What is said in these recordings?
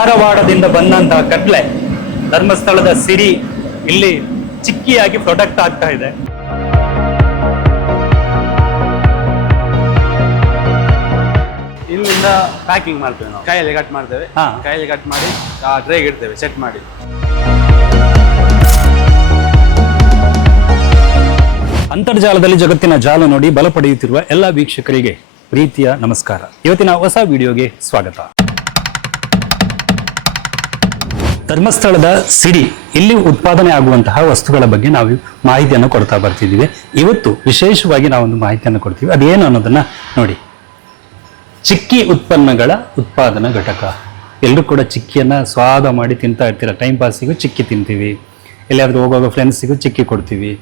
ಧಾರವಾಡದಿಂದ ಬಂದಂತಹ ಕಡ್ಲೆ ಧರ್ಮಸ್ಥಳದ ಸಿರಿ ಇಲ್ಲಿ ಚಿಕ್ಕಿಯಾಗಿ ಪ್ರೊಡಕ್ಟ್ ಆಗ್ತಾ ಇದೆ. ಇಲ್ಲಿಂದ ಪ್ಯಾಕಿಂಗ್ ಮಾಡ್ತೇವೆ ನಾವು, ಕೈಯಲ್ಲಿ ಕಟ್ ಮಾಡ್ತೇವೆ. ಕೈಯಲ್ಲಿ ಕಟ್ ಮಾಡಿ ಟ್ರೇಗೆ ಇಡ್ತೇವೆ ಸೆಟ್ ಮಾಡಿ. ಅಂತರ್ಜಾಲದಲ್ಲಿ ಜಗತ್ತಿನ ಜಾಲ ನೋಡಿ ಬಲ ಪಡೆಯುತ್ತಿರುವ ಎಲ್ಲ ವೀಕ್ಷಕರಿಗೆ ಪ್ರೀತಿಯ ನಮಸ್ಕಾರ. ಇವತ್ತಿನ ಹೊಸ ವಿಡಿಯೋಗೆ ಸ್ವಾಗತ. ಧರ್ಮಸ್ಥಳದ ಸಿರಿ ಇಲ್ಲಿ ಉತ್ಪಾದನೆ ಆಗುವಂತಹ ವಸ್ತುಗಳ ಬಗ್ಗೆ ನಾವು ಮಾಹಿತಿಯನ್ನು ಕೊಡ್ತಾ ಬರ್ತಿದ್ದೀವಿ. ಇವತ್ತು ವಿಶೇಷವಾಗಿ ನಾವೊಂದು ಮಾಹಿತಿಯನ್ನು ಕೊಡ್ತೀವಿ. ಅದೇನು ಅನ್ನೋದನ್ನ ನೋಡಿ. ಚಿಕ್ಕಿ ಉತ್ಪನ್ನಗಳ ಉತ್ಪಾದನಾ ಘಟಕ. ಎಲ್ಲರೂ ಕೂಡ ಚಿಕ್ಕಿಯನ್ನ ಸ್ವಾದ ಮಾಡಿ ತಿಂತಾ ಇರ್ತೀರ. ಟೈಮ್ ಪಾಸಿಗೂ ಚಿಕ್ಕಿ ತಿಂತೀವಿ, ಎಲ್ಲಿಯಾದ್ರೂ ಹೋಗುವಾಗ ಫ್ರೆಂಡ್ಸಿಗೂ ಚಿಕ್ಕಿ ಕೊಡ್ತೀವಿ.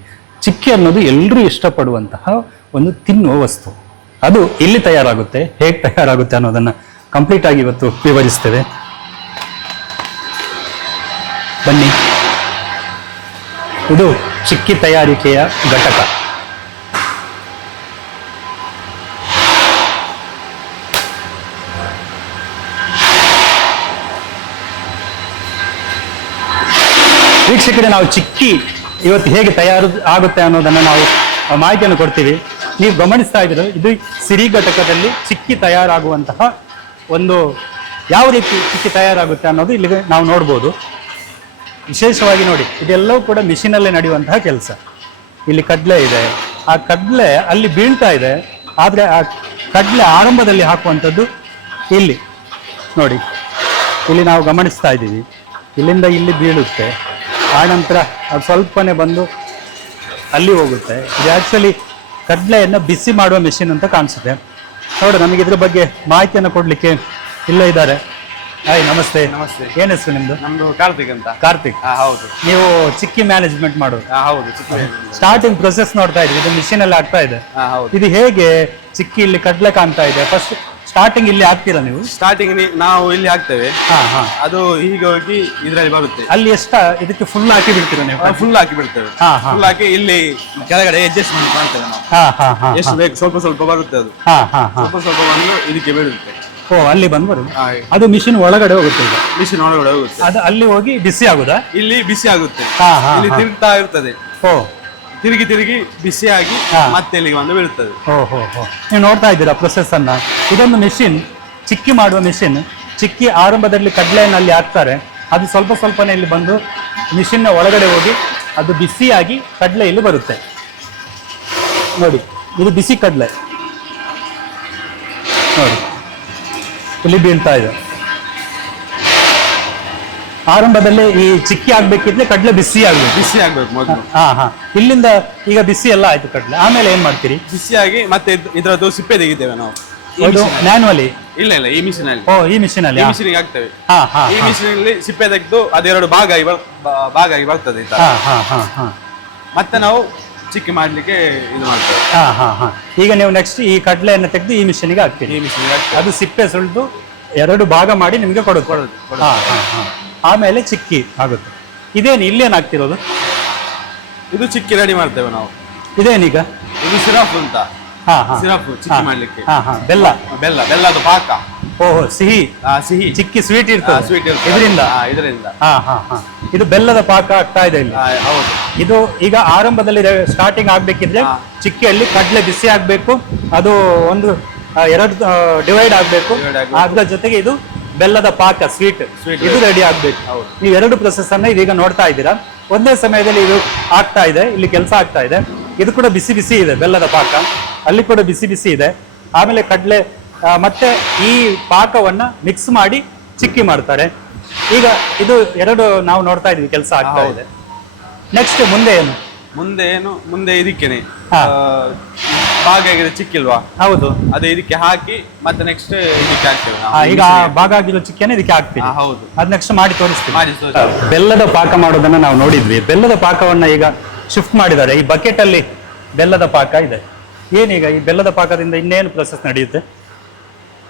ಚಿಕ್ಕಿ ಅನ್ನೋದು ಎಲ್ಲರೂ ಇಷ್ಟಪಡುವಂತಹ ಒಂದು ತಿನ್ನುವ ವಸ್ತು. ಅದು ಇಲ್ಲಿ ತಯಾರಾಗುತ್ತೆ, ಹೇಗೆ ತಯಾರಾಗುತ್ತೆ ಅನ್ನೋದನ್ನ ಕಂಪ್ಲೀಟ್ ಆಗಿ ಇವತ್ತು ವಿವರಿಸ್ತೇವೆ. ಬನ್ನಿ. ಇದು ಚಿಕ್ಕಿ ತಯಾರಿಕೆಯ ಘಟಕ. ವೀಕ್ಷಕರೇ, ನಾವು ಚಿಕ್ಕಿ ಇವತ್ತು ಹೇಗೆ ತಯಾರು ಆಗುತ್ತೆ ಅನ್ನೋದನ್ನು ನಾವು ಮಾಹಿತಿಯನ್ನು ಕೊಡ್ತೀವಿ. ನೀವು ಗಮನಿಸ್ತಾ ಇದ್ದೀರ, ಇದು ಸಿರಿ ಘಟಕದಲ್ಲಿ ಚಿಕ್ಕಿ ತಯಾರಾಗುವಂತಹ ಒಂದು ಯಾವ ರೀತಿ ಚಿಕ್ಕಿ ತಯಾರಾಗುತ್ತೆ ಅನ್ನೋದು ಇಲ್ಲಿ ನಾವು ನೋಡ್ಬೋದು. ವಿಶೇಷವಾಗಿ ನೋಡಿ, ಇದೆಲ್ಲವೂ ಕೂಡ ಮಿಷಿನಲ್ಲೇ ನಡೆಯುವಂತಹ ಕೆಲಸ. ಇಲ್ಲಿ ಕಡಲೆ ಇದೆ, ಆ ಕಡಲೆ ಅಲ್ಲಿ ಬೀಳ್ತಾ ಇದೆ. ಆದರೆ ಆ ಕಡಲೆ ಆರಂಭದಲ್ಲಿ ಹಾಕುವಂಥದ್ದು ಇಲ್ಲಿ ನೋಡಿ, ಇಲ್ಲಿ ನಾವು ಗಮನಿಸ್ತಾ ಇದ್ದೀವಿ. ಇಲ್ಲಿಂದ ಇಲ್ಲಿ ಬೀಳುತ್ತೆ, ಆನಂತರ ಅದು ಸ್ವಲ್ಪನೇ ಬಂದು ಅಲ್ಲಿ ಹೋಗುತ್ತೆ. ಇದು ಆ್ಯಕ್ಚುಲಿ ಕಡಲೆಯನ್ನು ಬಿಸಿ ಮಾಡುವ ಮೆಷಿನ್ ಅಂತ ಕಾಣಿಸುತ್ತೆ. ನೋಡಿ, ನಮಗೆ ಇದ್ರ ಬಗ್ಗೆ ಮಾಹಿತಿಯನ್ನು ಕೊಡಲಿಕ್ಕೆ ಇಲ್ಲೇ ಇದ್ದಾರೆ. ಹಾಯ್, ನಮಸ್ತೆ. ನಮಸ್ತೆ. ಏನು ಹೆಸರು ನಿಮ್ಮದು? ನಮ್ದು ಕಾರ್ತಿಕ್ ಅಂತ. ಕಾರ್ತಿಕ್. ಹೌದು. ನೀವು ಚಿಕ್ಕಿ ಮ್ಯಾನೇಜ್ಮೆಂಟ್ ಮಾಡೋದು? ಹೌದು. ಸ್ಟಾರ್ಟಿಂಗ್ ಪ್ರೊಸೆಸ್ ನೋಡ್ತಾ ಇದ್ವಿ, ಇದು ಮಿಷಿನ್ ಅಲ್ಲಿ ಆಗ್ತಾ ಇದೆ. ಇದು ಹೇಗೆ ಚಿಕ್ಕಿ ಇಲ್ಲಿ ಕಡಲೆ ಕಾಣ್ತಾ ಇದೆ? ಫಸ್ಟ್ ಸ್ಟಾರ್ಟಿಂಗ್ ಇಲ್ಲಿ ಹಾಕ್ತೀರಾ ನೀವು? ಸ್ಟಾರ್ಟಿಂಗ್ ನಾವು ಇಲ್ಲಿ ಹಾಕ್ತೇವೆ. ಅದು ಹೀಗೆ ಹೋಗಿ ಇದರಲ್ಲಿ ಬರುತ್ತೆ. ಅಲ್ಲಿ ಇದಕ್ಕೆ ಫುಲ್ ಹಾಕಿ ಬಿಡ್ತೀರಾ ನೀವು? ಫುಲ್ ಹಾಕಿ ಬಿಡ್ತೇವೆ. ಫುಲ್ ಹಾಕಿ ಇಲ್ಲಿ ಕೆಳಗಡೆ ಅಡ್ಜಸ್ಟ್ಮೆಂಟ್ ಮಾಡ್ತೇವೆ ನಾವು. ಎಷ್ಟು ಬೇಕು ಸ್ವಲ್ಪ ಸ್ವಲ್ಪ ಬರುತ್ತೆ. ಅದು ಸ್ವಲ್ಪ ಸ್ವಲ್ಪ ಬಂದು ಇದಕ್ಕೆ ಬೀಳುತ್ತೆ. ಓ, ಅಲ್ಲಿ ಬಂದು ಬರುತ್ತೆ. ಅದು ಮಿಷಿನ್ ಒಳಗಡೆ ಹೋಗುತ್ತೆ. ಈಗ ಮಿಷಿನ್ ಒಳಗಡೆ ಹೋಗುತ್ತೆ. ಅದು ಅಲ್ಲಿ ಹೋಗಿ ಬಿಸಿ ಆಗುದಾ? ಇಲ್ಲಿ ಬಿಸಿ ಆಗುತ್ತೆ. ಇಲ್ಲಿ ತಿರುಗ್ತಾ ಇರ್ತದೆ. ತಿರುಗಿ ತಿರುಗಿ ಬಿಸಿಯಾಗಿ ಮತ್ತೆ ಇಲ್ಲಿಗೆ ಬಂದು ಬೀಳುತ್ತದೆ. ನೀವು ನೋಡ್ತಾ ಇದ್ದೀರಾ ಪ್ರೊಸೆಸ್ ಅನ್ನ. ಇದೊಂದು ಮಿಷಿನ್, ಚಿಕ್ಕಿ ಮಾಡುವ ಮಿಷಿನ್. ಚಿಕ್ಕಿ ಆರಂಭದಲ್ಲಿ ಕಡಲೆಯಲ್ಲಿ ಹಾಕ್ತಾರೆ, ಅದು ಸ್ವಲ್ಪ ಸ್ವಲ್ಪನೇ ಇಲ್ಲಿ ಬಂದು ಮಿಷಿನ್ನ ಒಳಗಡೆ ಹೋಗಿ ಅದು ಬಿಸಿಯಾಗಿ ಕಡಲೆ ಇಲ್ಲಿ ಬರುತ್ತೆ. ನೋಡಿ, ಇದು ಬಿಸಿ ಕಡಲೆ ನೋಡಿ, ಇಲ್ಲಿ ಬೀಳ್ತಾ ಇದೆ. ಆರಂಭದಲ್ಲಿ ಈ ಚಿಕ್ಕಿ ಆಗ್ಬೇಕಿದ್ರೆ ಕಡಲೆ ಬಿಸಿ ಆಗ್ಬೇಕು ಮೊದಲು. ಇಲ್ಲಿಂದ ಈಗ ಬಿಸಿ ಎಲ್ಲ ಆಯ್ತು ಕಡಲೆ, ಆಮೇಲೆ ಏನ್ ಮಾಡ್ತೀರಿ? ಬಿಸಿಯಾಗಿ ಮತ್ತೆ ಇದರದ್ದು ಸಿಪ್ಪೆ ತೆಗಿತೇವೆ ನಾವು. ಮ್ಯಾನ್ಯುವಲಿ? ಇಲ್ಲ, ಈ ಮಿಷಿನ್ ಅಲ್ಲಿ. ಈ ಮಿಷಿನ್ ಅಲ್ಲಿ ಆಗ್ತೇವೆ. ಈ ಮಿಷಿನ್ ಅಲ್ಲಿ ಸಿಪ್ಪೆ ತೆಗೆದು ಅದೆರಡು ಭಾಗ ಆಗಿ ಬರ್ತದೆ. ಮತ್ತೆ ನಾವು ಚಿಕ್ಕಿ ಮಾಡ್ಲಿಕ್ಕೆ ಇದು ಮಾಡ್ತೇವೆ. ಈಗ ನೀವು ನೆಕ್ಸ್ಟ್ ಈ ಕಡಲೆಯನ್ನು ತೆಗೆದು ಈ ಮಿಷಿನ್ಗೆ ಹಾಕ್ತೀರಿ. ಅದು ಸಿಪ್ಪೆ ಸುಳಿದು ಎರಡು ಭಾಗ ಮಾಡಿ ನಿಮ್ಗೆ ಕೊಡುತ್ತೆ. ಆಮೇಲೆ ಚಿಕ್ಕಿ ಆಗುತ್ತೆ. ಇದೇನು ಇಲ್ಲೇನು ಆಗ್ತಿರೋದು? ಇದು ಚಿಕ್ಕಿ ರೆಡಿ ಮಾಡ್ತೇವೆ ನಾವು. ಇದೇನೀಗ? ಇದು ಸಿರಪ್ ಅಂತ. ಸಿರಪ್ ಚಿಕ್ಕಿ ಮಾಡ್ಲಿಕ್ಕೆ. ಬೆಲ್ಲದ ಪಾಕ. ಓಹೋ, ಸಿಹಿ ಚಿಕ್ಕಿ ಸ್ವೀಟ್ ಇರ್ತದೆ ಇದರಿಂದ. ಇದು ಬೆಲ್ಲದ ಪಾಕ ಆಗ್ತಾ ಇದೆ ಇಲ್ಲಿ. ಹೌದು. ಇದು ಈಗ ಆರಂಭದಲ್ಲಿ ಸ್ಟಾರ್ಟಿಂಗ್ ಆಗ್ಬೇಕಿದ್ರೆ ಚಿಕ್ಕಿಯಲ್ಲಿ ಕಡಲೆ ಬಿಸಿ ಆಗ್ಬೇಕು, ಅದು ಒಂದು ಎರಡು ಡಿವೈಡ್ ಆಗ್ಬೇಕು. ಅದ್ರ ಜೊತೆಗೆ ಇದು ಬೆಲ್ಲದ ಪಾಕ ಸ್ವೀಟ್ ಇದು ರೆಡಿ ಆಗ್ಬೇಕು. ನೀವು ಎರಡು ಪ್ರೊಸೆಸ್ ಅನ್ನ ಇದೀಗ ನೋಡ್ತಾ ಇದ್ದೀರಾ. ಒಂದೇ ಸಮಯದಲ್ಲಿ ಇದು ಆಗ್ತಾ ಇದೆ, ಇಲ್ಲಿ ಕೆಲಸ ಆಗ್ತಾ ಇದೆ. ಇದು ಕೂಡ ಬಿಸಿ ಬಿಸಿ ಇದೆ, ಬೆಲ್ಲದ ಪಾಕ ಅಲ್ಲಿ ಕೂಡ ಬಿಸಿ ಬಿಸಿ ಇದೆ. ಆಮೇಲೆ ಕಡಲೆ ಮತ್ತೆ ಈ ಪಾಕವನ್ನ ಮಿಕ್ಸ್ ಮಾಡಿ ಚಿಕ್ಕಿ ಮಾಡ್ತಾರೆ. ಈಗ ಇದು ಎರಡು ನಾವು ನೋಡ್ತಾ ಇದೀವಿ, ಕೆಲಸ ಆಗ್ತಾ ಇದೆ. ನೆಕ್ಸ್ಟ್ ಮುಂದೆ ಏನು? ಮುಂದೆ ಇದಕ್ಕೇನೆ ಭಾಗ ಆಗಿದೆ ಚಿಕ್ಕಿಲ್ವಾ? ಹೌದು. ಅದೇ ಇದಕ್ಕೆ ಹಾಕಿ ಮತ್ತೆ ನೆಕ್ಸ್ಟ್ ಇದಕ್ಕೆ ಹಾಕ್ತೇವೆ. ಈಗ ಭಾಗ ಆಗಿರೋ ಚಿಕ್ಕಿಯನ್ನು ಇದಕ್ಕೆ ಹಾಕ್ತೀವಿ. ಹೌದು. ಅದ್ ನೆಕ್ಸ್ಟ್ ಮಾಡಿ ತೋರಿಸ್ತೀವಿ. ಬೆಲ್ಲದ ಪಾಕ ಮಾಡೋದನ್ನ ನಾವು ನೋಡಿದ್ವಿ. ಬೆಲ್ಲದ ಪಾಕವನ್ನ ಈಗ ಶಿಫ್ಟ್ ಮಾಡಿದ್ದಾರೆ. ಈ ಬಕೆಟ್ ಅಲ್ಲಿ ಬೆಲ್ಲದ ಪಾಕ ಇದೆ. ಏನೀಗ ಈ ಬೆಲ್ಲದ ಪಾಕದಿಂದ ಇನ್ನೇನು ಪ್ರೊಸೆಸ್ ನಡೆಯುತ್ತೆ?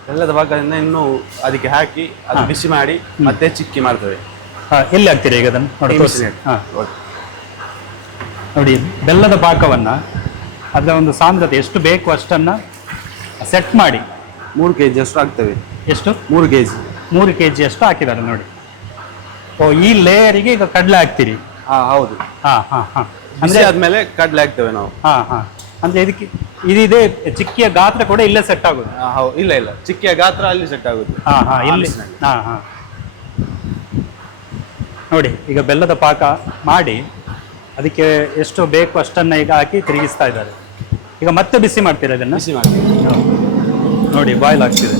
ಬೆಲ್ಲದ ಪಾಕದಿಂದ ಇನ್ನು ಅದಕ್ಕೆ ಹಾಕಿ ಅದು ಬಿಸಿ ಮಾಡಿ ಮತ್ತೆ ಚಿಕ್ಕಿ ಮಾಡ್ತೇವೆ. ಎಲ್ಲಿ ಹಾಕ್ತೀರಿ ಈಗ ಅದನ್ನು? ನೋಡಿ, ಬೆಲ್ಲದ ಪಾಕವನ್ನ ಅದರ ಒಂದು ಸಾಂದ್ರತೆ ಎಷ್ಟು ಬೇಕು ಅಷ್ಟನ್ನ ಸೆಟ್ ಮಾಡಿ 3 kg ಅಷ್ಟು ಹಾಕ್ತೇವೆ. ಎಷ್ಟು? 3 kg. 3 kg ಅಷ್ಟು ಹಾಕಿದ್ದಾರೆ ನೋಡಿ. ಓ, ಈ ಲೇಯರಿಗೆ ಈಗ ಕಡಲೆ ಹಾಕ್ತೀರಿ? ಹಾ ಹೌದು. ಹಾ ಹಾ ಹಾ. ಬಿಸಿ ಆದ್ಮೇಲೆ ಕಡಲೆ ಹಾಕ್ತೇವೆ ನಾವು. ಹಾ ಹಾ. ಅಂದ್ರೆ ಇದಕ್ಕೆ ಇದಿದೆ, ಚಿಕ್ಕಿಯ ಗಾತ್ರ ಕೂಡ ಇಲ್ಲೇ ಸೆಟ್ ಆಗುತ್ತೆ? ಹೌದು. ಇಲ್ಲ ಇಲ್ಲ, ಚಿಕ್ಕಿಯ ಗಾತ್ರ ಅಲ್ಲಿ ಸೆಟ್ ಆಗುತ್ತೆ. ಹಾ ಹಾ, ಇಲ್ಲಿ. ಹಾ ಹಾ. ನೋಡಿ, ಈಗ ಬೆಲ್ಲದ ಪಾಕ ಮಾಡಿ ಅದಕ್ಕೆ ಎಷ್ಟು ಬೇಕು ಅಷ್ಟನ್ನ ಈಗ ಹಾಕಿ ತಿರುಗಿಸ್ತಾ ಇದ್ದಾರೆ. ಈಗ ಮತ್ತೆ ಬಿಸಿ ಮಾಡ್ತೀರಾ ಇದನ್ನ? ಬಿಸಿ ಮಾಡ್ತೀವಿ ನೋಡಿ, ಬಾಯ್ಲ್ ಆಗ್ತಿದೆ.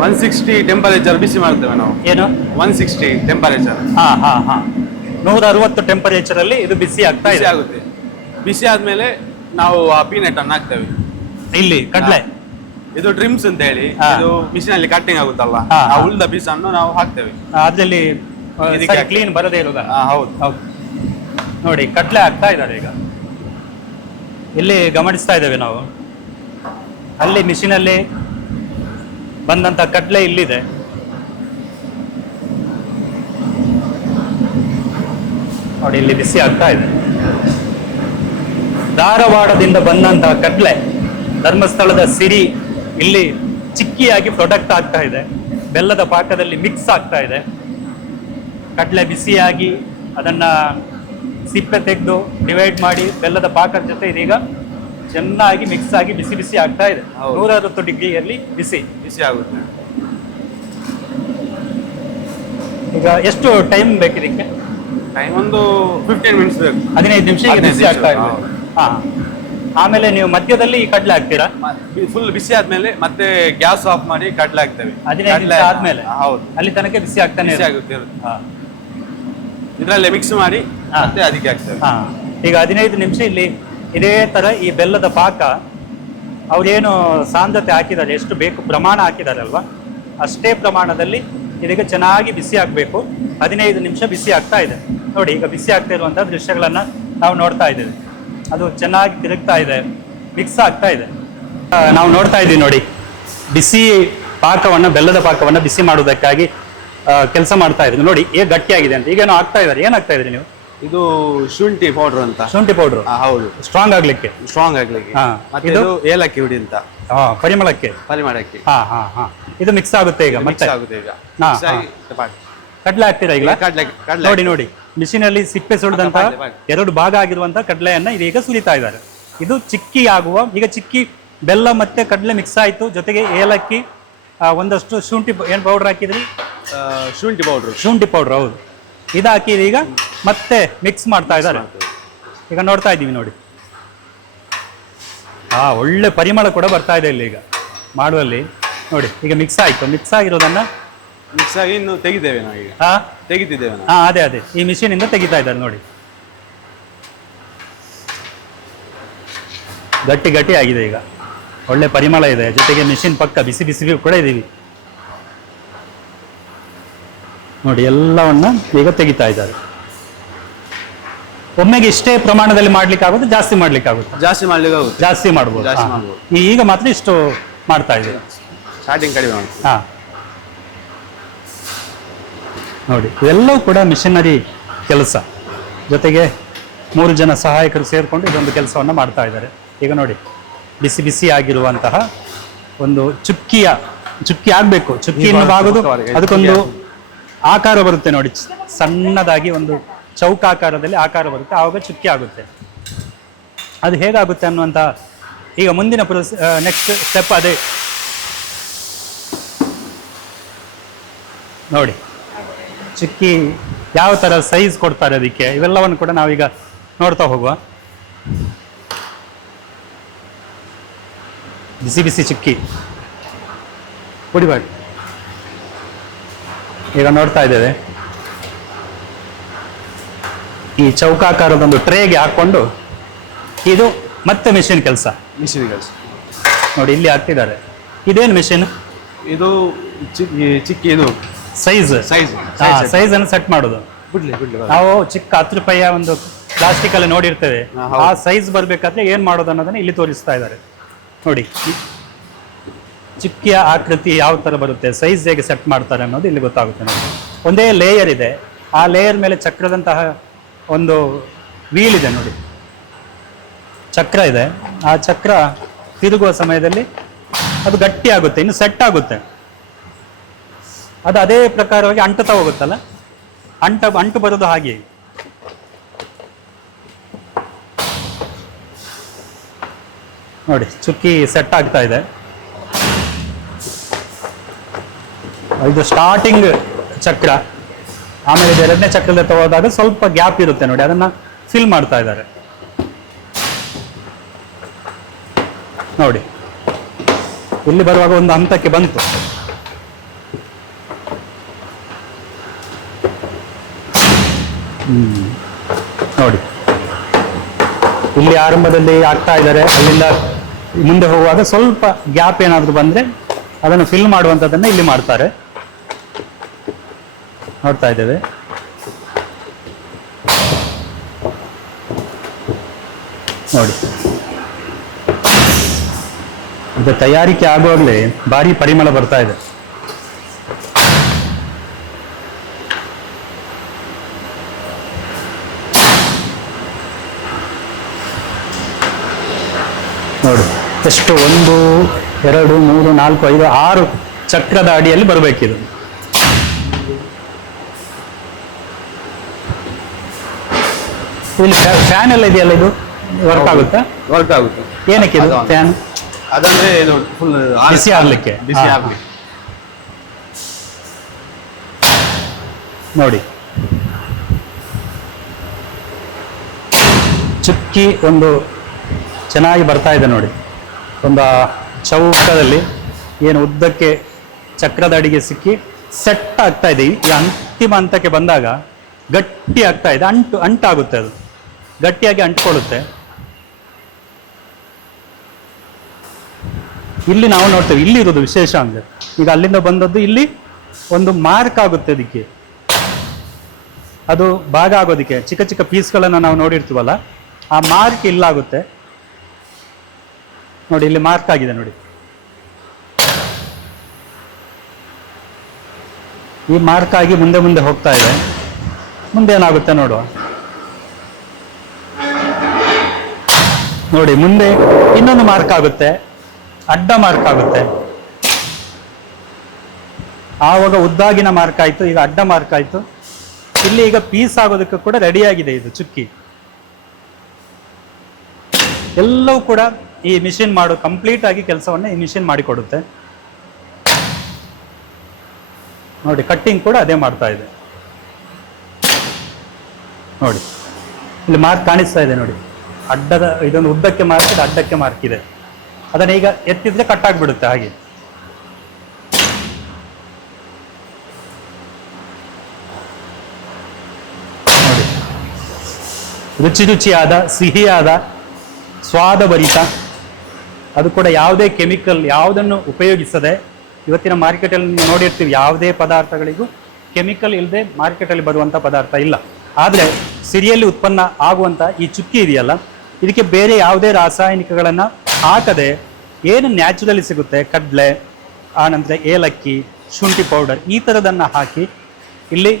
160 ಟೆಂಪರೇಚರ್ ಬಿಸಿ ಮಾಡ್ತೇವೆ ನಾವು. ಏನು? 160 ಟೆಂಪರೇಚರ್. ಹಾ ಹಾ ಹಾ. 160 ಟೆಂಪರೇಚರ್ ಅಲ್ಲಿ ಇದು ಬಿಸಿ ಆಗ್ತಾ ಇದೆ. ಆಗುತ್ತೆ. ಬಿಸಿ ಆದ್ಮೇಲೆ ನಾವು ಆ ಪೀನಟ್ ಅನ್ನು ಹಾಕ್ತೇವೆ. ಇಲ್ಲಿ ಕಡ್ಲೆ ಇದು ಡ್ರಿಮ್ಸ್ ಅಂತ ಹೇಳಿ, ಇದು ಮಿಷಿನ್ ಅಲ್ಲಿ ಕಟ್ಟಿಂಗ್ ಆಗುತ್ತಲ್ಲ, ಆ ಉಳಿದ ಪೀಸನ್ನು ನಾವು ಹಾಕ್ತೇವೆ ಅದ್ರಲ್ಲಿ. ಕ್ಲೀನ್ ಬರದೇ ಇರೋದ? ಹೌದು ಹೌದು. ನೋಡಿ, ಕಡ್ಲೆ ಹಾಕ್ತಾ ಇದ್ದಾರೆ ಈಗ. ಇಲ್ಲಿ ಗಮನಿಸ್ತಾ ಇದ್ದೇವೆ ನಾವು. ಅಲ್ಲಿ ಮಿಷಿನಲ್ಲಿ ಬಂದಂತ ಕಡ್ಲೆ ಇಲ್ಲಿದೆ. ನೋಡಿ, ಇಲ್ಲಿ ಬಿಸಿ ಆಗ್ತಾ ಇದೆ. ಧಾರವಾಡದಿಂದ ಬಂದಂತಹ ಕಡ್ಲೆ, ಧರ್ಮಸ್ಥಳದ ಸಿರಿ ಇಲ್ಲಿ ಚಿಕ್ಕಿಯಾಗಿ ಪ್ರೊಡಕ್ಟ್ ಆಗ್ತಾ ಇದೆ. ಬೆಲ್ಲದ ಪಾಕದಲ್ಲಿ ಮಿಕ್ಸ್ ಆಗ್ತಾ ಇದೆ. ಕಡಲೆ ಬಿಸಿಯಾಗಿ ಅದನ್ನ ಸಿಪ್ಪೆ ತೆಗೆದು ಡಿವೈಡ್ ಮಾಡಿ ಬೆಲ್ಲದ ಪಾಕದ ಜೊತೆ ಇದೀಗ ಚೆನ್ನಾಗಿ ಮಿಕ್ಸ್ ಆಗಿ ಬಿಸಿ ಬಿಸಿ ಆಗ್ತಾ ಇದೆ. 160 ಡಿಗ್ರಿಯಲ್ಲಿ ಬಿಸಿ ಬಿಸಿ ಆಗುತ್ತೆ. ಈಗ ಎಷ್ಟು ಟೈಮ್ ಬೇಕು ಇದಕ್ಕೆ? ಟೈಮ್ ಒಂದು 15 ಮಿನಿಟ್ಸ್ ಬೇಕು. 15 ನಿಮಿಷ ಬಿಸಿ ಆಗ್ತಾ ಇದೆ. ಹಾ. ಆಮೇಲೆ ನೀವು ಮಧ್ಯದಲ್ಲಿ ಈ ಕಡ್ಲೆ ಹಾಕ್ತೀರಾ? ಫುಲ್ ಬಿಸಿ ಆದ್ಮೇಲೆ ಮತ್ತೆ ಗ್ಯಾಸ್ ಆಫ್ ಮಾಡಿ ಕಡ್ಲೆ ಹಾಕ್ತೇವೆ. 15 ನಿಮಿಷ ಆದ್ಮೇಲೆ? ಹೌದು. ಅಲ್ಲಿ ತನಕ ಬಿಸಿ ಆಗ್ತಾನೆ ಆಗುತ್ತೆ. ಇದ್ರಲ್ಲೇ ಮಿಕ್ಸ್ ಮಾಡಿ ಮತ್ತೆ ಅದಕ್ಕೆ ಹಾಕ್ತೇವೆ. ಹಾ. ಈಗ 15 ನಿಮಿಷ ಇಲ್ಲಿ ಇದೇ ತರ ಈ ಬೆಲ್ಲದ ಪಾಕ ಅವ್ರೇನು ಸಾಂದ್ರತೆ ಹಾಕಿದ್ದಾರೆ, ಎಷ್ಟು ಬೇಕು ಪ್ರಮಾಣ ಹಾಕಿದ್ದಾರೆ ಅಲ್ವಾ, ಅಷ್ಟೇ ಪ್ರಮಾಣದಲ್ಲಿ ಇದೀಗ ಚೆನ್ನಾಗಿ ಬಿಸಿ ಆಗ್ಬೇಕು. 15 ನಿಮಿಷ ಬಿಸಿ ಆಗ್ತಾ ಇದೆ. ನೋಡಿ, ಈಗ ಬಿಸಿ ಆಗ್ತಾ ಇರುವಂತಹ ದೃಶ್ಯಗಳನ್ನ ನಾವು ನೋಡ್ತಾ ಇದ್ದೇವೆ. ಅದು ಚೆನ್ನಾಗಿ ತಿರುಗ್ತಾ ಇದೆ, ಮಿಕ್ಸ್ ಆಗ್ತಾ ಇದೆ. ನಾವು ನೋಡ್ತಾ ಇದ್ದೀವಿ ನೋಡಿ, ಬಿಸಿ ಪಾಕವನ್ನ, ಬೆಲ್ಲದ ಪಾಕವನ್ನ ಬಿಸಿ ಮಾಡುವುದಕ್ಕಾಗಿ ಕೆಲಸ ಮಾಡ್ತಾ ಇದ್ದೀವಿ. ನೋಡಿ, ಹೇಗೆ ಗಟ್ಟಿಯಾಗಿದೆ ಅಂತ. ಈಗೇನೋ ಆಗ್ತಾ ಇದ್ದಾರೆ. ಏನಾಗ್ತಾ ಇದ್ರಿ ನೀವು? ಇದು ಶುಂಠಿ ಪೌಡರ್ ಅಂತ. ಶುಂಠಿ ಪೌಡರ್? ಹೌದು. ಸ್ಟ್ರಾಂಗ್ ಆಗ್ಲಿಕ್ಕೆ? ಸ್ಟ್ರಾಂಗ್ ಆಗ್ಲಿಕ್ಕೆ. ಮತ್ತೆ ಇದು ಏಲಕ್ಕಿ ಹುಡಿ ಅಂತ, ಪರಿಮಳಕ್ಕೆ. ಪರಿಮಳಕ್ಕೆ. ಹಾ ಹಾ ಹಾ. ಇದು ಮಿಕ್ಸ್ ಆಗುತ್ತೆ ಈಗ. ಮತ್ತೆ ಆಗುತ್ತೆ ಈಗ. ಕಡ್ಲೆ ಹಾಕ್ತೀರಾ ಈಗ? ನೋಡಿ ನೋಡಿ, ಮಿಷಿನಲ್ಲಿ ಸಿಪ್ಪೆ ಸುಳಿದಂತ 2 ಭಾಗ ಆಗಿರುವಂತಹ ಕಡ್ಲೆಯನ್ನ ಇದೀಗ ಸುರಿತಾ ಇದ್ದಾರೆ. ಇದು ಚಿಕ್ಕಿ ಆಗುವ. ಈಗ ಚಿಕ್ಕಿ ಬೆಲ್ಲ ಮತ್ತೆ ಕಡ್ಲೆ ಮಿಕ್ಸ್ ಆಯ್ತು, ಜೊತೆಗೆ ಏಲಕ್ಕಿ, ಒಂದಷ್ಟು ಶುಂಠಿ. ಏನ್ ಪೌಡರ್ ಹಾಕಿದ್ರಿ? ಶುಂಠಿ ಪೌಡರ್. ಶುಂಠಿ ಪೌಡರ್, ಹೌದು. ಇದು ಹಾಕಿ ಈಗ ಮತ್ತೆ ಮಿಕ್ಸ್ ಮಾಡ್ತಾ ಇದ್ದಾರೆ. ಈಗ ನೋಡ್ತಾ ಇದ್ದೀವಿ ನೋಡಿ. ಒಳ್ಳೆ ಪರಿಮಳ ಕೂಡ ಬರ್ತಾ ಇದೆ ಇಲ್ಲಿ ಈಗ ಮಾಡುವಲ್ಲಿ. ನೋಡಿ, ಈಗ ಮಿಕ್ಸ್ ಆಯ್ತು. ಮಿಕ್ಸ್ ಆಗಿರೋದನ್ನ ಮಿಕ್ಸ್ ಆಗಿ ಇನ್ನು ತೆಗಿದ್ದೇವೆ ನಾವು ಈಗ. ತೆಗಿತಿದ್ದೇವೆ. ಅದೇ ಅದೇ, ಈ ಮಿಷಿನ್ ಇಂದ ತೆಗಿತಾ ಇದ್ದಾರೆ ನೋಡಿ. ಗಟ್ಟಿ ಗಟ್ಟಿ ಆಗಿದೆ ಈಗ. ಒಳ್ಳೆ ಪರಿಮಳ ಇದೆ, ಜೊತೆಗೆ ಮಿಷಿನ್ ಪಕ್ಕ ಬಿಸಿ ಬಿಸಿ ಕೂಡ ಇದೀವಿ ನೋಡಿ. ಎಲ್ಲವನ್ನ ಈಗ ತೆಗಿತಾ ಇದ್ದಾರೆ. ಒಮ್ಮೆಗೆ ಇಷ್ಟೇ ಪ್ರಮಾಣದಲ್ಲಿ ಮಾಡ್ಲಿಕ್ಕೆ ಆಗುತ್ತೆ? ಜಾಸ್ತಿ ಮಾಡ್ಲಿಕ್ಕೆ ಆಗುತ್ತೆ? ಜಾಸ್ತಿ ಮಾಡ್ಲಿಕ್ಕೆ ಆಗುತ್ತೆ. ಜಾಸ್ತಿ ಮಾಡ್ಬೋದು. ಈಗ ಮಾತ್ರ ಇಷ್ಟು ಮಾಡ್ತಾ ಇದ್ದೀವಿ. ಸ್ಟಾರ್ಟಿಂಗ್ ಕಡಿಮೆ. ನೋಡಿ, ಇವೆಲ್ಲವೂ ಕೂಡ ಮಿಷನರಿ ಕೆಲಸ. ಜೊತೆಗೆ 3 ಜನ ಸಹಾಯಕರು ಸೇರಿಕೊಂಡು ಇದೊಂದು ಕೆಲಸವನ್ನು ಮಾಡ್ತಾ ಇದ್ದಾರೆ. ಈಗ ನೋಡಿ, ಬಿಸಿ ಬಿಸಿ ಆಗಿರುವಂತಹ ಒಂದು ಚುಕ್ಕಿ ಆಗಬೇಕು. ಚುಕ್ಕಿಯನ್ನು ಬಾಗುದು, ಅದಕ್ಕೊಂದು ಆಕಾರ ಬರುತ್ತೆ ನೋಡಿ, ಸಣ್ಣದಾಗಿ ಒಂದು ಚೌಕಾಕಾರದಲ್ಲಿ ಆಕಾರ ಬರುತ್ತೆ, ಆವಾಗ ಚುಕ್ಕಿ ಆಗುತ್ತೆ. ಅದು ಹೇಗಾಗುತ್ತೆ ಅನ್ನುವಂಥ ಈಗ ಮುಂದಿನ ನೆಕ್ಸ್ಟ್ ಸ್ಟೆಪ್ ಅದೇ. ನೋಡಿ, ಚುಕ್ಕಿ ಯಾವ ಥರ ಸೈಜ್ ಕೊಡ್ತಾರೆ ಅದಕ್ಕೆ, ಇವೆಲ್ಲವನ್ನು ಕೂಡ ನಾವೀಗ ನೋಡ್ತಾ ಹೋಗುವ. ಬಿಸಿ ಬಿಸಿ ಚುಕ್ಕಿ ಕುಡಿಬೇಡಿ. ಈಗ ನೋಡ್ತಾ ಇದ್ದೇವೆ, ಈ ಚೌಕಾಕಾರದೊಂದು ಟ್ರೇಗೆ ಹಾಕೊಂಡು ಇದು ಮತ್ತೆ ಮಿಷಿನ್ ಕೆಲಸ. ನೋಡಿ, ಇಲ್ಲಿ ಹಾಕ್ತಿದ್ದಾರೆ. ಇದೇನು ಮಿಷಿನ್? ಇದು ಚಿಕ್ಕಿ, ಇದು ಸೈಜ್ ಅನ್ನು ಸೆಟ್ ಮಾಡೋದು. ನಾವು ಚಿಕ್ಕ 10 ರೂಪಾಯಿಯ ಒಂದು ಪ್ಲಾಸ್ಟಿಕ್ ಅಲ್ಲಿ ನೋಡಿರ್ತೇವೆ, ಆ ಸೈಜ್ ಬರ್ಬೇಕಾದ್ರೆ ಏನ್ ಮಾಡೋದು ಅನ್ನೋದನ್ನ ಇಲ್ಲಿ ತೋರಿಸ್ತಾ ಇದ್ದಾರೆ. ನೋಡಿ, ಚಿಕ್ಕಿಯ ಆಕೃತಿ ಯಾವ ತರ ಬರುತ್ತೆ, ಸೈಜ್ ಹೇಗೆ ಸೆಟ್ ಮಾಡ್ತಾರೆ ಅನ್ನೋದು ಇಲ್ಲಿ ಗೊತ್ತಾಗುತ್ತೆ ನೋಡಿ. ಒಂದೇ ಲೇಯರ್ ಇದೆ, ಆ ಲೇಯರ್ ಮೇಲೆ ಚಕ್ರದಂತಹ ಒಂದು ವೀಲ್ ಇದೆ ನೋಡಿ, ಚಕ್ರ ಇದೆ. ಆ ಚಕ್ರ ತಿರುಗುವ ಸಮಯದಲ್ಲಿ ಅದು ಗಟ್ಟಿ ಆಗುತ್ತೆ, ಇನ್ನು ಸೆಟ್ ಆಗುತ್ತೆ. ಅದು ಅದೇ ಪ್ರಕಾರವಾಗಿ ಅಂಟುತ್ತಾ ಹೋಗುತ್ತಲ್ಲ, ಅಂಟು ಬರೋದು ಹಾಗೆ. ನೋಡಿ ಚುಕ್ಕಿ ಸೆಟ್ ಆಗ್ತಾ ಇದೆ. ಇದು ಸ್ಟಾರ್ಟಿಂಗ್ ಚಕ್ರ. ಆಮೇಲೆ ಇದು ಎರಡನೇ ಚಕ್ರದ ಹೋದಾಗ ಸ್ವಲ್ಪ ಗ್ಯಾಪ್ ಇರುತ್ತೆ ನೋಡಿ, ಅದನ್ನ ಫಿಲ್ ಮಾಡ್ತಾ ಇದ್ದಾರೆ ನೋಡಿ. ಇಲ್ಲಿ ಬರುವಾಗ ಒಂದು ಹಂತಕ್ಕೆ ಬಂತು. ನೋಡಿ ಇಲ್ಲಿ ಆರಂಭದಲ್ಲಿ ಆಗ್ತಾ ಇದ್ದಾರೆ, ಅಲ್ಲಿಂದ ಮುಂದೆ ಹೋಗುವಾಗ ಸ್ವಲ್ಪ ಗ್ಯಾಪ್ ಏನಾದರೂ ಬಂದ್ರೆ ಅದನ್ನು ಫಿಲ್ ಮಾಡುವಂಥದ್ದನ್ನ ಇಲ್ಲಿ ಮಾಡ್ತಾರೆ. ನೋಡ್ತಾ ಇದ್ದೇವೆ. ನೋಡಿ ಇದು ತಯಾರಿಕೆ ಆಗುವಾಗಲೇ ಭಾರಿ ಪರಿಮಳ ಬರ್ತಾ ಇದೆ. ನೋಡಿ ಎಷ್ಟು 1 2 3 4 5 6 ಚಕ್ರದ ಅಡಿಯಲ್ಲಿ ಬರಬೇಕಿದು. ಇಲ್ಲಿ ಫ್ಯಾನ್ ಎಲ್ಲ ಇದೆಯಲ್ಲ, ಇದು ವರ್ಕ್ ಆಗುತ್ತಾ? ವರ್ಕ್ ಆಗುತ್ತೆ. ಏನಕ್ಕೆ ಇದು ಫ್ಯಾನ್? ಅದಂದ್ರೆ ಇದು ಫುಲ್ ಬಿಸಿ ಆಗ್ಲಿಕ್ಕೆ. ಬಿಸಿ ಆಗ್ಲಿಕ್ಕೆ. ನೋಡಿ ಚುಕ್ಕಿ ಒಂದು ಚೆನ್ನಾಗಿ ಬರ್ತಾ ಇದೆ ನೋಡಿ. ಒಂದು ಚೌಕದಲ್ಲಿ ಏನು ಉದ್ದಕ್ಕೆ ಚಕ್ರದ ಅಡಿಗೆ ಸಿಕ್ಕಿ ಸೆಟ್ ಆಗ್ತಾ ಇದೆ. ಈ ಅಂತಿಮ ಹಂತಕ್ಕೆ ಬಂದಾಗ ಗಟ್ಟಿ ಆಗ್ತಾ ಇದೆ, ಅಂಟಾಗುತ್ತೆ, ಅದು ಗಟ್ಟಿಯಾಗಿ ಅಂಟ್ಕೊಳ್ಳುತ್ತೆ. ಇಲ್ಲಿ ನಾವು ನೋಡ್ತೇವೆ, ಇಲ್ಲಿ ಇರೋದು ವಿಶೇಷ ಅಂದ್ರೆ ಈಗ ಅಲ್ಲಿಂದ ಬಂದದ್ದು ಇಲ್ಲಿ ಒಂದು ಮಾರ್ಕ್ ಆಗುತ್ತೆ ಅದಕ್ಕೆ, ಅದು ಭಾಗ ಆಗೋದಕ್ಕೆ ಚಿಕ್ಕ ಚಿಕ್ಕ ಪೀಸ್ಗಳನ್ನು ನಾವು ನೋಡಿರ್ತೀವಲ್ಲ, ಆ ಮಾರ್ಕ್ ಇಲ್ಲಾಗುತ್ತೆ ನೋಡಿ. ಇಲ್ಲಿ ಮಾರ್ಕ್ ಆಗಿದೆ ನೋಡಿ. ಈ ಮಾರ್ಕ್ ಆಗಿ ಮುಂದೆ ಮುಂದೆ ಹೋಗ್ತಾ ಇದೆ. ಮುಂದೆ ಏನಾಗುತ್ತೆ ನೋಡುವ. ನೋಡಿ ಮುಂದೆ ಇನ್ನೊಂದು ಮಾರ್ಕ್ ಆಗುತ್ತೆ, ಅಡ್ಡ ಮಾರ್ಕ್ ಆಗುತ್ತೆ. ಆವಾಗ ಉದ್ದಾಗಿನ ಮಾರ್ಕ್ ಆಯ್ತು, ಈಗ ಅಡ್ಡ ಮಾರ್ಕ್ ಆಯ್ತು. ಇಲ್ಲಿ ಈಗ ಪೀಸ್ ಆಗೋದಕ್ಕೆ ಕೂಡ ರೆಡಿ ಆಗಿದೆ ಇದು ಚುಕ್ಕಿ. ಎಲ್ಲವೂ ಕೂಡ ಈ ಮಿಷಿನ್ ಮಾಡೋ ಕಂಪ್ಲೀಟ್ ಆಗಿ ಕೆಲಸವನ್ನ ಈ ಮಿಷಿನ್ ಮಾಡಿಕೊಡುತ್ತೆ ನೋಡಿ. ಕಟ್ಟಿಂಗ್ ಕೂಡ ಅದೇ ಮಾಡ್ತಾ ಇದೆ ನೋಡಿ. ಇಲ್ಲಿ ಮಾರ್ಕ್ ಕಾಣಿಸ್ತಾ ಇದೆ ನೋಡಿ, ಅಡ್ಡದ ಇದೊಂದು ಉದ್ದಕ್ಕೆ ಮಾರ್ಕ್ ಇದೆ, ಅಡ್ಡಕ್ಕೆ ಮಾರ್ಕ್ ಇದೆ. ಅದನ್ನ ಈಗ ಎತ್ತಿದ್ರೆ ಕಟ್ ಆಗ್ಬಿಡುತ್ತೆ ಹಾಗೆ. ನೋಡಿ ರುಚಿ ರುಚಿಯಾದ, ಸಿಹಿಯಾದ, ಸ್ವಾದಭರಿತ, ಅದು ಕೂಡ ಯಾವುದೇ ಕೆಮಿಕಲ್ ಯಾವುದನ್ನು ಉಪಯೋಗಿಸದೆ. ಇವತ್ತಿನ ಮಾರ್ಕೆಟಲ್ಲಿ ನೋಡಿರ್ತೀವಿ, ಯಾವುದೇ ಪದಾರ್ಥಗಳಿಗೂ ಕೆಮಿಕಲ್ ಇಲ್ಲದೆ ಮಾರ್ಕೆಟಲ್ಲಿ ಬರುವಂಥ ಪದಾರ್ಥ ಇಲ್ಲ. ಆದರೆ ಸಿರಿಯಲ್ಲಿ ಉತ್ಪನ್ನ ಆಗುವಂಥ ಈ ಚುಕ್ಕಿ ಇದೆಯಲ್ಲ, ಇದಕ್ಕೆ ಬೇರೆ ಯಾವುದೇ ರಾಸಾಯನಿಕಗಳನ್ನು ಹಾಕದೆ ಏನು ನ್ಯಾಚುರಲಿ ಸಿಗುತ್ತೆ, ಕಡಲೆ, ಆನಂತರ ಏಲಕ್ಕಿ, ಶುಂಠಿ ಪೌಡರ್, ಈ ಥರದನ್ನು ಹಾಕಿ ಇಲ್ಲಿ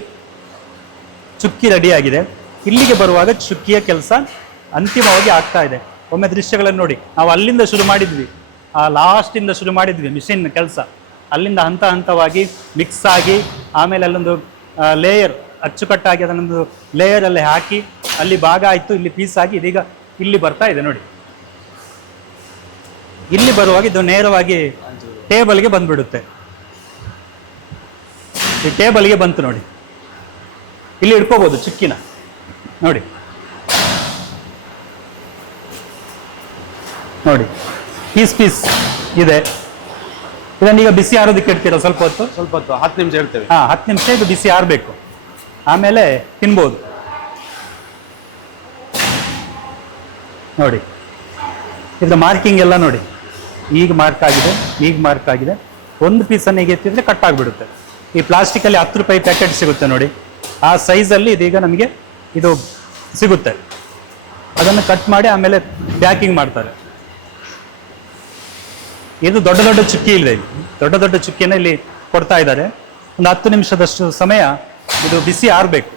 ಚುಕ್ಕಿ ರೆಡಿಯಾಗಿದೆ. ಇಲ್ಲಿಗೆ ಬರುವಾಗ ಚುಕ್ಕಿಯ ಕೆಲಸ ಅಂತಿಮವಾಗಿ ಆಗ್ತಾ ಇದೆ. ಒಮ್ಮೆ ದೃಶ್ಯಗಳನ್ನು ನೋಡಿ. ನಾವು ಅಲ್ಲಿಂದ ಶುರು ಮಾಡಿದ್ವಿ, ಆ ಲಾಸ್ಟಿಂದ ಶುರು ಮಾಡಿದ್ವಿ ಮಿಷಿನ್ ಕೆಲಸ. ಅಲ್ಲಿಂದ ಹಂತ ಹಂತವಾಗಿ ಮಿಕ್ಸ್ ಆಗಿ ಆಮೇಲೆ ಅಲ್ಲೊಂದು ಲೇಯರ್ ಅಚ್ಚುಕಟ್ಟಾಗಿ ಅದನ್ನೊಂದು ಲೇಯರಲ್ಲಿ ಹಾಕಿ ಅಲ್ಲಿ ಭಾಗ ಆಯಿತು, ಇಲ್ಲಿ ಪೀಸ್ ಆಗಿ ಇದೀಗ ಇಲ್ಲಿ ಬರ್ತಾ ಇದೆ ನೋಡಿ. ಇಲ್ಲಿ ಬರುವಾಗ ಇದು ನೇರವಾಗಿ ಟೇಬಲ್ಗೆ ಬಂದ್ಬಿಡುತ್ತೆ. ಈ ಟೇಬಲ್ಗೆ ಬಂತು ನೋಡಿ. ಇಲ್ಲಿ ಇಟ್ಕೋಬಹುದು ಚುಕ್ಕಿನ ನೋಡಿ. ನೋಡಿ ಪೀಸ್ ಇದೆ. ಇದನ್ನೀಗ ಬಿಸಿ ಆರೋದಕ್ಕೆ ಇಡ್ತೀರಾ ಸ್ವಲ್ಪ ಹೊತ್ತು? 10 ನಿಮಿಷ ಇಡ್ತೇವೆ. 10 ನಿಮಿಷ ಇದು ಬಿಸಿ ಆರಬೇಕು, ಆಮೇಲೆ ತಿನ್ಬೋದು ನೋಡಿ. ಇದ್ರ ಮಾರ್ಕಿಂಗ್ ಎಲ್ಲ ನೋಡಿ, ಈಗ ಮಾರ್ಕ್ ಆಗಿದೆ, ಈಗ ಮಾರ್ಕ್ ಆಗಿದೆ. ಒಂದು ಪೀಸನ್ನು ಈಗ ಎತ್ತಿದ್ರೆ ಕಟ್ ಆಗಿಬಿಡುತ್ತೆ. ಈ ಪ್ಲಾಸ್ಟಿಕಲ್ಲಿ 10 ರೂಪಾಯಿ ಪ್ಯಾಕೆಟ್ ಸಿಗುತ್ತೆ ನೋಡಿ, ಆ ಸೈಜಲ್ಲಿ ಇದೀಗ ನಮಗೆ ಇದು ಸಿಗುತ್ತೆ. ಅದನ್ನು ಕಟ್ ಮಾಡಿ ಆಮೇಲೆ ಪ್ಯಾಕಿಂಗ್ ಮಾಡ್ತಾರೆ. ಇದು ದೊಡ್ಡ ದೊಡ್ಡ ಚುಕ್ಕಿ ಇದೆ, ದೊಡ್ಡ ದೊಡ್ಡ ಚುಕ್ಕಿನ ಇಲ್ಲಿ ಕೊಡ್ತಾ ಇದ್ದಾರೆ. ಒಂದು 10 ನಿಮಿಷದಷ್ಟು ಸಮಯ ಇದು ಬಿಸಿ ಆರಬೇಕು.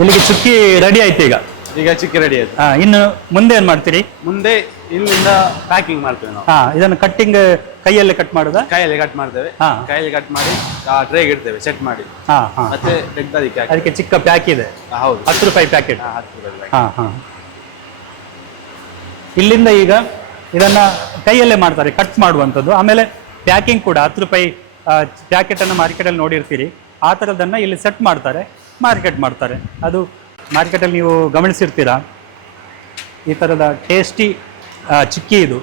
ಇಲ್ಲಿಗೆ ಚುಕ್ಕಿ ರೆಡಿ ಆಯ್ತು. ಈಗ ಈಗ ಚಿಕ್ಕಿ ರೆಡಿ ಆಯ್ತು. ಇನ್ನು ಮುಂದೆ ಏನ್ ಮಾಡ್ತೀರಿ? ಮುಂದೆ ಇಲ್ಲಿಂದ ಪ್ಯಾಕಿಂಗ್ ಮಾಡ್ತೇವೆ ನಾವು. ಇದನ್ನು ಕಟ್ಟಿಂಗ್ ಕೈಯಲ್ಲೇ ಕಟ್ ಮಾಡುದಾ? ಕೈಯಲ್ಲಿ ಕಟ್ ಮಾಡ್ತೇವೆ. ಕೈಯಲ್ಲಿ ಕಟ್ ಮಾಡಿ ಟ್ರೇಗೆ ಇಡ್ತೇವೆ ಸೆಟ್ ಮಾಡಿ. ಮತ್ತೆ ತೆಗ್ದದಕ್ಕೆ ಅದಕ್ಕೆ ಚಿಕ್ಕ ಪ್ಯಾಕ್ ಇದೆ. ಹೌದು, 10 ರೂಪಾಯಿ ಪ್ಯಾಕೆಟ್. 10 ರೂಪಾಯಿ. ಇಲ್ಲಿಂದ ಈಗ ಇದನ್ನ ಕೈಯಲ್ಲೇ ಮಾಡ್ತಾರೆ, ಕಟ್ ಮಾಡುವಂಥದ್ದು. ಆಮೇಲೆ ಪ್ಯಾಕಿಂಗ್ ಕೂಡ 10 ರೂಪಾಯಿ ಪ್ಯಾಕೆಟ್ ಅನ್ನು ಮಾರ್ಕೆಟಲ್ಲಿ ನೋಡಿರ್ತೀರಿ, ಆ ಥರದನ್ನ ಇಲ್ಲಿ ಸೆಟ್ ಮಾಡ್ತಾರೆ, ಮಾರ್ಕೆಟ್ ಮಾಡ್ತಾರೆ. ಅದು ಮಾರ್ಕೆಟಲ್ಲಿ ನೀವು ಗಮನಿಸಿರ್ತೀರಾ, ಈ ಥರದ ಟೇಸ್ಟಿ ಚಿಕ್ಕಿ ಇದು.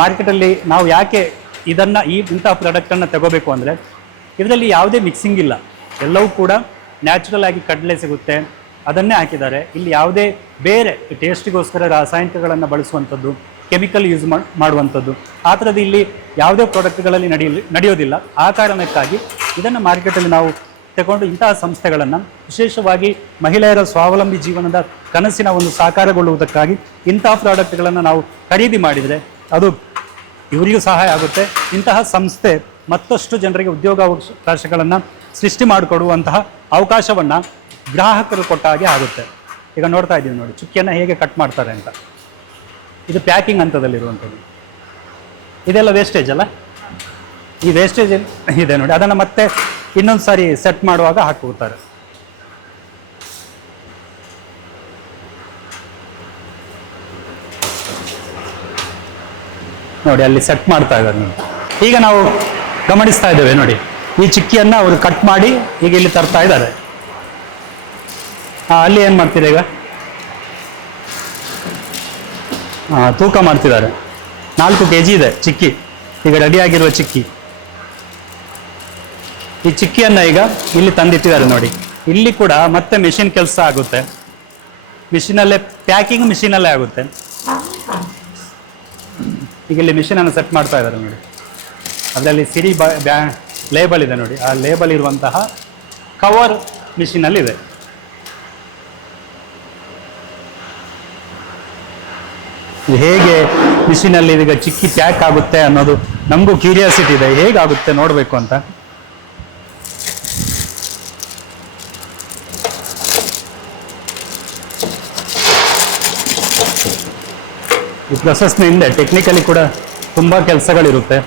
ಮಾರ್ಕೆಟಲ್ಲಿ ನಾವು ಯಾಕೆ ಇದನ್ನು ಇಂತಹ ಪ್ರಾಡಕ್ಟನ್ನು ತಗೋಬೇಕು ಅಂದರೆ, ಇದರಲ್ಲಿ ಯಾವುದೇ ಮಿಕ್ಸಿಂಗ್ ಇಲ್ಲ, ಎಲ್ಲವೂ ಕೂಡ ನ್ಯಾಚುರಲ್ ಆಗಿ ಕಡಲೆ ಸಿಗುತ್ತೆ, ಅದನ್ನೇ ಹಾಕಿದ್ದಾರೆ. ಇಲ್ಲಿ ಯಾವುದೇ ಬೇರೆ ಟೇಸ್ಟಿಗೋಸ್ಕರ ರಾಸಾಯನಿಕಗಳನ್ನು ಬಳಸುವಂಥದ್ದು, ಕೆಮಿಕಲ್ ಯೂಸ್ ಮಾಡುವಂಥದ್ದು ಆ ಥರದ್ದು ಇಲ್ಲಿ ಯಾವುದೇ ಪ್ರಾಡಕ್ಟ್ಗಳಲ್ಲಿ ನಡೆಯೋದಿಲ್ಲ. ಆ ಕಾರಣಕ್ಕಾಗಿ ಇದನ್ನು ಮಾರ್ಕೆಟಲ್ಲಿ ನಾವು ತಗೊಂಡು ಇಂತಹ ಸಂಸ್ಥೆಗಳನ್ನು, ವಿಶೇಷವಾಗಿ ಮಹಿಳೆಯರ ಸ್ವಾವಲಂಬಿ ಜೀವನದ ಕನಸಿನ ಒಂದು ಸಾಕಾರಗೊಳ್ಳುವುದಕ್ಕಾಗಿ ಇಂತಹ ಪ್ರಾಡಕ್ಟ್ಗಳನ್ನು ನಾವು ಖರೀದಿ ಮಾಡಿದರೆ ಅದು ಇವರಿಗೂ ಸಹಾಯ ಆಗುತ್ತೆ. ಇಂತಹ ಸಂಸ್ಥೆ ಮತ್ತಷ್ಟು ಜನರಿಗೆ ಉದ್ಯೋಗಾವಕಾಶಗಳನ್ನು ಸೃಷ್ಟಿ ಮಾಡಿಕೊಡುವಂತಹ ಅವಕಾಶವನ್ನು ಗ್ರಾಹಕರು ಕೊಟ್ಟ ಹಾಗೆ ಆಗುತ್ತೆ. ಈಗ ನೋಡ್ತಾ ಇದ್ದೀವಿ ನೋಡಿ, ಚುಕ್ಕಿಯನ್ನು ಹೇಗೆ ಕಟ್ ಮಾಡ್ತಾರೆ ಅಂತ. ಇದು ಪ್ಯಾಕಿಂಗ್ ಹಂತದಲ್ಲಿರುವಂಥದ್ದು. ಇದೆಲ್ಲ ವೇಸ್ಟೇಜ್ ಅಲ್ಲ, ಈ ವೇಸ್ಟೇಜ್ ಇದೆ ನೋಡಿ, ಅದನ್ನು ಮತ್ತೆ ಇನ್ನೊಂದು ಸಾರಿ ಸೆಟ್ ಮಾಡುವಾಗ ಹಾಕ್ಕೋತಾರೆ. ನೋಡಿ ಅಲ್ಲಿ ಸೆಟ್ ಮಾಡ್ತಾ ಇದ್ದಾರೆ ನೋಡಿ. ಈಗ ನಾವು ಗಮನಿಸ್ತಾ ಇದ್ದೇವೆ ನೋಡಿ, ಈ ಚಿಕ್ಕಿಯನ್ನು ಅವರು ಕಟ್ ಮಾಡಿ ಈಗ ಇಲ್ಲಿ ತರ್ತಾ ಇದ್ದಾರೆ. ಅಲ್ಲಿ ಏನು ಮಾಡ್ತೀರಾ ಈಗ? ತೂಕ ಮಾಡ್ತಿದ್ದಾರೆ. 4 kg ಇದೆ ಚಿಕ್ಕಿ, ಈಗ ರೆಡಿಯಾಗಿರುವ ಚಿಕ್ಕಿ. ಈ ಚಿಕ್ಕಿಯನ್ನು ಈಗ ಇಲ್ಲಿ ತಂದಿಟ್ಟಿದ್ದಾರೆ ನೋಡಿ. ಇಲ್ಲಿ ಕೂಡ ಮತ್ತೆ ಮಿಷಿನ್ ಕೆಲಸ ಆಗುತ್ತೆ, ಮಿಷಿನಲ್ಲೇ ಪ್ಯಾಕಿಂಗ್ ಮಿಷಿನಲ್ಲೇ ಆಗುತ್ತೆ. ಈಗ ಇಲ್ಲಿ ಮಿಷಿನನ್ನು ಸೆಟ್ ಮಾಡ್ತಾ ಇದ್ದಾರೆ ನೋಡಿ. ಅದರಲ್ಲಿ ಸಿರಿ ಲೇಬಲ್ ಇದೆ ನೋಡಿ, ಆ ಲೇಬಲ್ ಇರುವಂತಹ ಕವರ್ ಮಿಷಿನಲ್ಲಿದೆ. ಹೇಗೆ ಮಿಷಿನಲ್ಲಿ ಈಗ ಚಿಕ್ಕಿ ಪ್ಯಾಕ್ ಆಗುತ್ತೆ ಅನ್ನೋದು ನಮಗೂ ಕ್ಯೂರಿಯಾಸಿಟಿ ಇದೆ, ಹೇಗಾಗುತ್ತೆ ನೋಡಬೇಕು ಅಂತ. ಈ ಪ್ರೊಸೆಸ್ನ ಹಿಂದೆ ಟೆಕ್ನಿಕಲಿ ಕೂಡ ತುಂಬ ಕೆಲಸಗಳಿರುತ್ತೆ.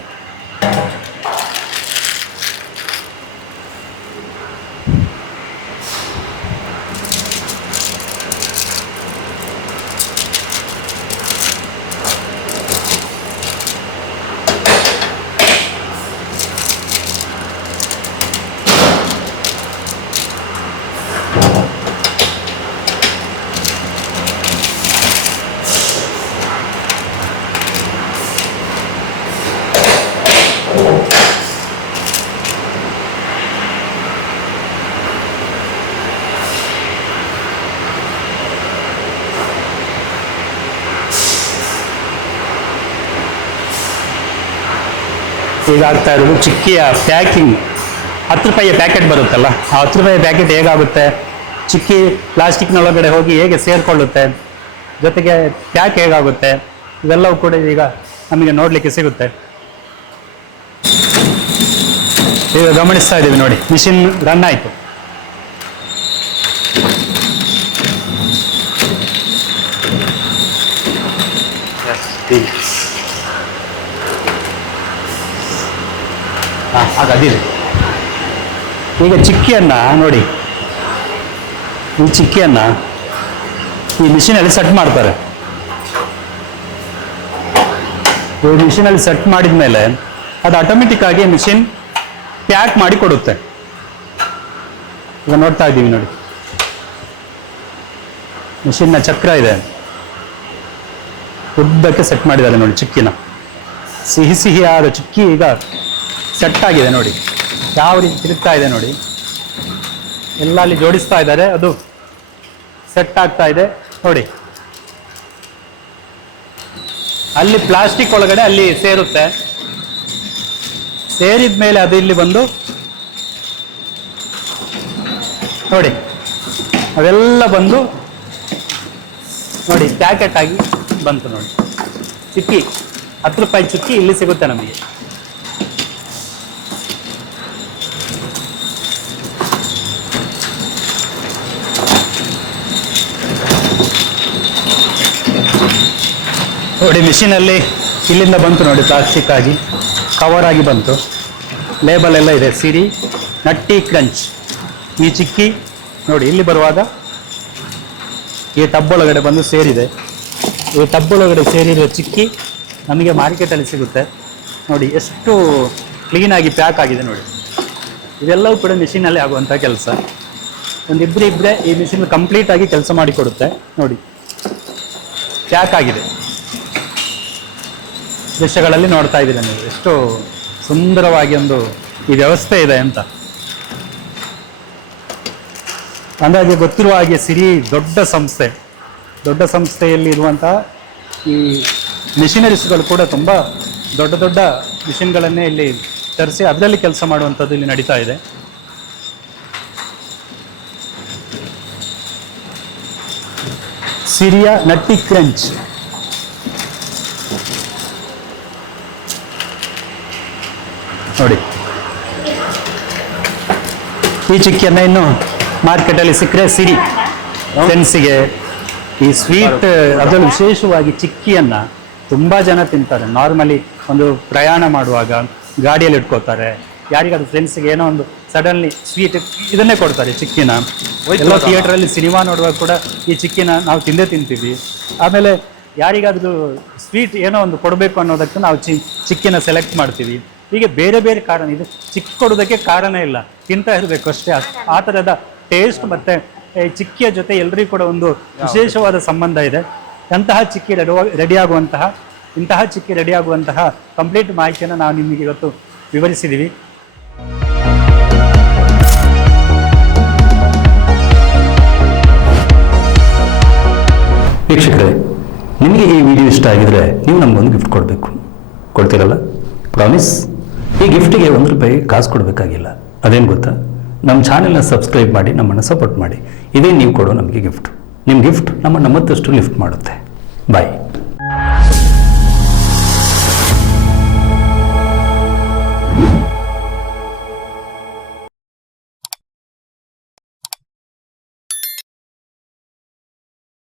ಈಗ ಆಗ್ತಾ ಇರೋದು ಚಿಕ್ಕಿಯ ಪ್ಯಾಕಿಂಗ್. 10 ರೂಪಾಯಿಯ ಪ್ಯಾಕೆಟ್ ಬರುತ್ತಲ್ಲ, ಆ 10 ರೂಪಾಯಿಯ ಪ್ಯಾಕೆಟ್ ಹೇಗಾಗುತ್ತೆ, ಚಿಕ್ಕಿ ಪ್ಲಾಸ್ಟಿಕ್ನೊಳಗಡೆ ಹೋಗಿ ಹೇಗೆ ಸೇರಿಕೊಳ್ಳುತ್ತೆ, ಜೊತೆಗೆ ಪ್ಯಾಕ್ ಹೇಗಾಗುತ್ತೆ, ಇವೆಲ್ಲವೂ ಕೂಡ ಈಗ ನಮಗೆ ನೋಡಲಿಕ್ಕೆ ಸಿಗುತ್ತೆ. ಈಗ ಗಮನಿಸ್ತಾ ಇದ್ದೀವಿ ನೋಡಿ, ಮಿಷಿನ್ ರನ್ ಆಯಿತು. ಅದಿದೆ. ಈಗ ಚಿಕ್ಕಿಯನ್ನು ನೋಡಿ, ಈ ಚಿಕ್ಕಿಯನ್ನು ಈ ಮಿಷಿನಲ್ಲಿ ಸೆಟ್ ಮಾಡ್ತಾರೆ. ಈ ಮಿಷಿನಲ್ಲಿ ಸೆಟ್ ಮಾಡಿದ ಮೇಲೆ ಅದು ಆಟೋಮೆಟಿಕ್ ಆಗಿ ಮಿಷಿನ್ ಪ್ಯಾಕ್ ಮಾಡಿ ಕೊಡುತ್ತೆ. ಈಗ ನೋಡ್ತಾ ಇದ್ದೀವಿ ನೋಡಿ, ಮಿಷಿನ್ನ ಚಕ್ರ ಇದೆ, ಉದ್ದಕ್ಕೆ ಸೆಟ್ ಮಾಡಿದ್ದಾರೆ ನೋಡಿ ಚಿಕ್ಕಿನ. ಸಿಹಿ ಸಿಹಿಯಾದ ಚಿಕ್ಕಿ ಈಗ ಸೆಟ್ ಆಗಿದೆ ನೋಡಿ, ಯಾವ ರೀತಿ ತಿರುಗ್ತಾ ಇದೆ ನೋಡಿ, ಎಲ್ಲ ಅಲ್ಲಿ ಜೋಡಿಸ್ತಾ ಇದ್ದಾರೆ, ಅದು ಸೆಟ್ ಆಗ್ತಾ ಇದೆ ನೋಡಿ. ಅಲ್ಲಿ ಪ್ಲಾಸ್ಟಿಕ್ ಒಳಗಡೆ ಅಲ್ಲಿ ಸೇರುತ್ತೆ, ಸೇರಿದ ಮೇಲೆ ಅದು ಇಲ್ಲಿ ಬಂದು ನೋಡಿ, ಅವೆಲ್ಲ ಬಂದು ನೋಡಿ ಪ್ಯಾಕೆಟ್ ಆಗಿ ಬಂತು ನೋಡಿ. ಚಿಕ್ಕಿ 10 ರೂಪಾಯಿ ಚಿಕ್ಕಿ ಇಲ್ಲಿ ಸಿಗುತ್ತೆ ನಮಗೆ. ನೋಡಿ ಮಿಷಿನಲ್ಲಿ ಇಲ್ಲಿಂದ ಬಂತು ನೋಡಿ, ಪ್ಲಾಸ್ಟಿಕ್ ಆಗಿ ಕವರ್ ಆಗಿ ಬಂತು, ಲೇಬಲ್ ಎಲ್ಲ ಇದೆ, ಸಿರಿ ನಟ್ಟಿ ಕ್ರಂಚ್. ಈ ಚಿಕ್ಕಿ ನೋಡಿ ಇಲ್ಲಿ ಬರುವಾಗ ಈ ಟಬ್ ಒಳಗಡೆ ಬಂದು ಸೇರಿದೆ. ಈ ಟಬ್ ಒಳಗಡೆ ಸೇರಿರೋ ಚಿಕ್ಕಿ ನಮಗೆ ಮಾರ್ಕೆಟಲ್ಲಿ ಸಿಗುತ್ತೆ. ನೋಡಿ ಎಷ್ಟು ಕ್ಲೀನಾಗಿ ಪ್ಯಾಕ್ ಆಗಿದೆ ನೋಡಿ. ಇದೆಲ್ಲವೂ ಕೂಡ ಮಿಷಿನಲ್ಲಿ ಆಗುವಂಥ ಕೆಲಸ. ಇಬ್ಬರೇ ಈ ಮಿಷಿನ್ ಕಂಪ್ಲೀಟಾಗಿ ಕೆಲಸ ಮಾಡಿಕೊಡುತ್ತೆ. ನೋಡಿ ಪ್ಯಾಕ್ ಆಗಿದೆ. ದೃಶ್ಯಗಳಲ್ಲಿ ನೋಡ್ತಾ ಇದ್ದೀರಾ ನೀವು ಎಷ್ಟು ಸುಂದರವಾಗಿ ಒಂದು ಈ ವ್ಯವಸ್ಥೆ ಇದೆ ಅಂತ. ಅಂದಾಗೆ ಗೊತ್ತಿರುವ ಹಾಗೆ ಸಿರಿ ದೊಡ್ಡ ಸಂಸ್ಥೆಯಲ್ಲಿ ಇರುವಂತಹ ಈ ಮಿಷಿನರೀಸ್ಗಳು ಕೂಡ ತುಂಬ ದೊಡ್ಡ ಮಿಷಿನ್ಗಳನ್ನೇ ಇಲ್ಲಿ ತರಿಸಿ ಅದರಲ್ಲಿ ಕೆಲಸ ಮಾಡುವಂಥದ್ದು ಇಲ್ಲಿ ನಡೀತಾ ಇದೆ. ಸಿರಿಯ ನಟ್ಟಿ ಕ್ರಂಚ್. ನೋಡಿ ಈ ಚಿಕ್ಕಿಯನ್ನು ಇನ್ನು ಮಾರ್ಕೆಟಲ್ಲಿ ಸಿಕ್ಕರೆ ಸಿರಿ ಫ್ರೆಂಡ್ಸಿಗೆ ಈ ಸ್ವೀಟ್, ಅದರಲ್ಲೂ ವಿಶೇಷವಾಗಿ ಚಿಕ್ಕಿಯನ್ನು ತುಂಬ ಜನ ತಿಂತಾರೆ. ನಾರ್ಮಲಿ ಒಂದು ಪ್ರಯಾಣ ಮಾಡುವಾಗ ಗಾಡಿಯಲ್ಲಿ ಇಟ್ಕೋತಾರೆ, ಯಾರಿಗಾದ್ರೂ ಫ್ರೆಂಡ್ಸ್ಗೆ ಏನೋ ಒಂದು ಸಡನ್ಲಿ ಸ್ವೀಟ್ ಇದನ್ನೇ ಕೊಡ್ತಾರೆ ಚಿಕ್ಕಿನ. ಎಲ್ಲ ಥಿಯೇಟ್ರಲ್ಲಿ ಸಿನಿಮಾ ನೋಡುವಾಗ ಕೂಡ ಈ ಚಿಕ್ಕಿನ ನಾವು ತಿಂತೀವಿ. ಆಮೇಲೆ ಯಾರಿಗಾದ್ರೂ ಸ್ವೀಟ್ ಏನೋ ಒಂದು ಕೊಡಬೇಕು ಅನ್ನೋದಕ್ಕೆ ನಾವು ಚಿಕ್ಕಿನ ಸೆಲೆಕ್ಟ್ ಮಾಡ್ತೀವಿ. ಹೀಗೆ ಬೇರೆ ಬೇರೆ ಕಾರಣ, ಇದು ಚಿಕ್ಕ ಕೊಡೋದಕ್ಕೆ ಕಾರಣ ಇಲ್ಲ, ತಿಂತಾ ಇರಬೇಕು ಅಷ್ಟೇ. ಆ ಥರದ ಟೇಸ್ಟ್ ಮತ್ತು ಚಿಕ್ಕಿಯ ಜೊತೆ ಎಲ್ಲರಿಗೂ ಕೂಡ ಒಂದು ವಿಶೇಷವಾದ ಸಂಬಂಧ ಇದೆ. ಇಂತಹ ಚಿಕ್ಕಿ ರೆಡಿಯಾಗುವಂತಹ ಕಂಪ್ಲೀಟ್ ಮಾಹಿತಿಯನ್ನು ನಾವು ನಿಮಗೆ ಇವತ್ತು ವಿವರಿಸಿದ್ದೀವಿ. ವೀಕ್ಷಕರೇ, ನಿಮಗೆ ಈ ವಿಡಿಯೋ ಇಷ್ಟ ಆಗಿದ್ರೆ ನೀವು ನಮಗೊಂದು ಗಿಫ್ಟ್ ಕೊಡ್ತೀರಲ್ಲ, ಪ್ರಾಮಿಸ್. ಈ ಗಿಫ್ಟಿಗೆ ₹1 ಕಾಸು ಕೊಡಬೇಕಾಗಿಲ್ಲ. ಅದೇನು ಗೊತ್ತಾ, ನಮ್ಮ ಚಾನೆಲ್ನ ಸಬ್ಸ್ಕ್ರೈಬ್ ಮಾಡಿ ನಮ್ಮನ್ನು ಸಪೋರ್ಟ್ ಮಾಡಿ. ಇದೇ ನೀವು ಕೊಡೋ ನಮಗೆ ಗಿಫ್ಟ್. ನಿಮ್ಮ ಗಿಫ್ಟ್ ನಮ್ಮನ್ನು ಮತ್ತಷ್ಟು ಲಿಫ್ಟ್ ಮಾಡುತ್ತೆ. ಬಾಯ್.